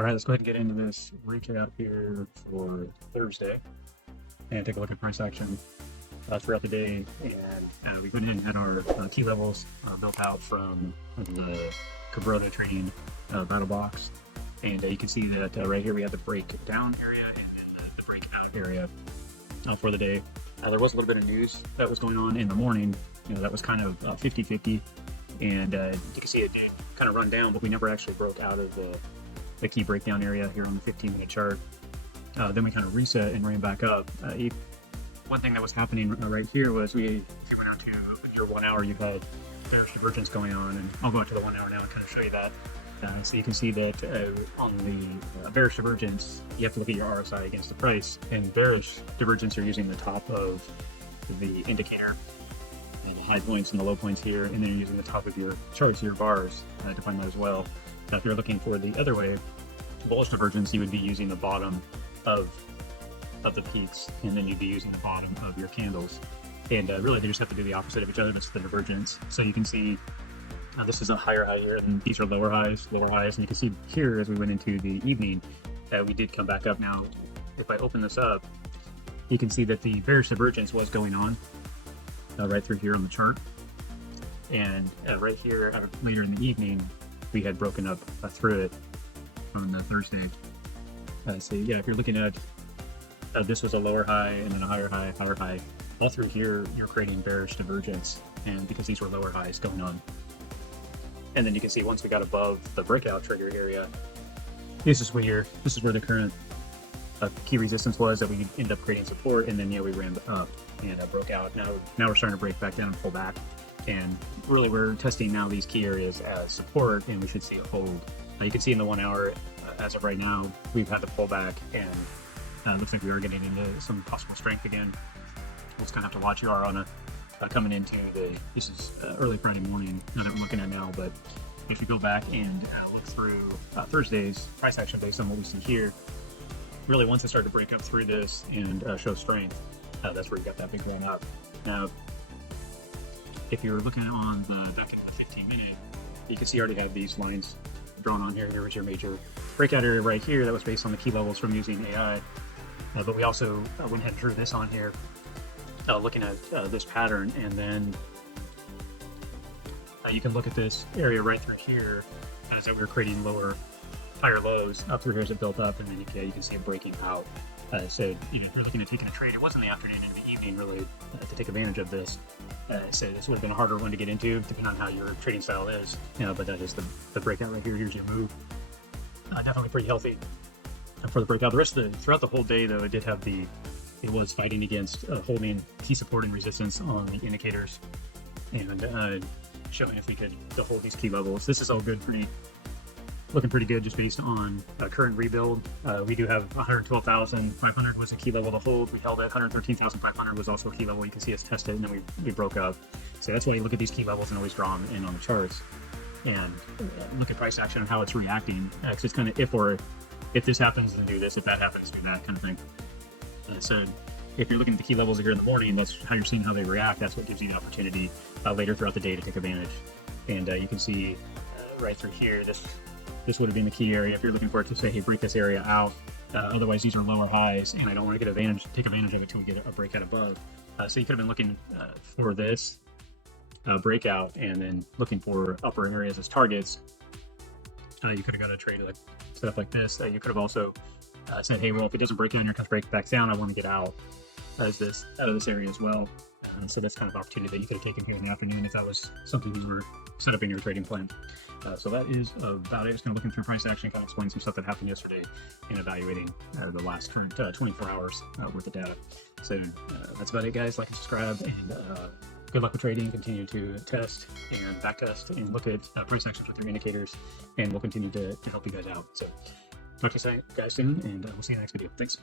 All right, let's go ahead and get into this recap here for Thursday and take a look at price action throughout the day. And we went ahead and had our key levels built out from the Kabroda trading battle box. And you can see that right here we have the breakdown area and then the breakout area for the day. There was a little bit of news that was going on in the morning, that was kind of 50-50. And you can see it did kind of run down, but we never actually broke out of the key breakdown area here on the 15-minute chart. Then we kind of reset and ran back up. One thing that was happening right here was if you went out to your 1 hour, you had bearish divergence going on, and I'll go out to the 1 hour now and kind of show you that. So you can see that on the bearish divergence, you have to look at your RSI against the price. And bearish divergence, you're using the top of the indicator, and the high points and the low points here, and then you're using the top of your charts, your bars, to find that as well. Now, if you're looking for the other way, bullish divergence, you would be using the bottom of the peaks, and then you'd be using the bottom of your candles. And really, they just have to do the opposite of each other. That's the divergence. So you can see this is a higher high here, and these are lower highs. And you can see here as we went into the evening, we did come back up. Now, if I open this up, you can see that the bearish divergence was going on right through here on the chart. And right here, later in the evening, we had broken up through it on the Thursday. So yeah, if you're looking at this was a lower high and then a higher high, all through here, you're creating bearish divergence, and because these were lower highs going on. And then you can see once we got above the breakout trigger area, this is where the current key resistance was that we ended up creating support, and then we ran up and broke out. Now we're starting to break back down and pull back, and really we're testing now these key areas as support, and we should see a hold. You can see in the 1 hour, as of right now, we've had the pullback, and looks like we are getting into some possible strength again. We'll just kind of have to watch. You are on coming into this is early Friday morning, not that I'm looking at now, but if you go back and look through Thursday's price action based on what we see here, really once it started to break up through this and show strength, that's where you got that big run up. Now, if you're looking on the back in the 15-minute, you can see I already have these lines drawn on here. There was your major breakout area right here that was based on the key levels from using AI. But we also went ahead and drew this on here, looking at this pattern, and then you can look at this area right through here as that we were creating higher lows up through here as it built up, and then you can see it breaking out. So if you're looking at taking a trade, it was in the afternoon and the evening really to take advantage of this. So this would have been a harder one to get into depending on how your trading style is. But that is the breakout right here. Here's your move. Definitely pretty healthy for the breakout. The rest of throughout the whole day though, it was fighting against holding key support and resistance on the indicators, and showing if we could hold these key levels. This is all good for me. Looking pretty good just based on current rebuild. We do have 112,500 was a key level to hold. We held it. 113,500 was also a key level. You can see us test it, and then we broke up. So that's why you look at these key levels and always draw them in on the charts and look at price action and how it's reacting. Because it's kind of if this happens, then do this. If that happens, do that kind of thing. So if you're looking at the key levels here in the morning, that's how you're seeing how they react. That's what gives you the opportunity later throughout the day to take advantage. And you can see right through here, this would have been the key area if you're looking for it to say, hey, break this area out. Otherwise, these are lower highs, and I don't want to take advantage of it until we get a breakout above. So you could have been looking for this breakout and then looking for upper areas as targets. You could have got a trade set up like this. You could have also said, hey, well, if it doesn't break down here, break back down, I want to get out out of this area as well. So that's kind of opportunity that you could have taken here in the afternoon if that was something you were set up in your trading plan. So that is about it. Just kind of looking through price action, kind of explain some stuff that happened yesterday and evaluating the last current 24 hours worth of data. So that's about it, guys. Like and subscribe, and good luck with trading. Continue to test and back test and look at price actions with your indicators, and we'll continue to help you guys out. So talk to you guys soon, and we'll see you in the next video. Thanks.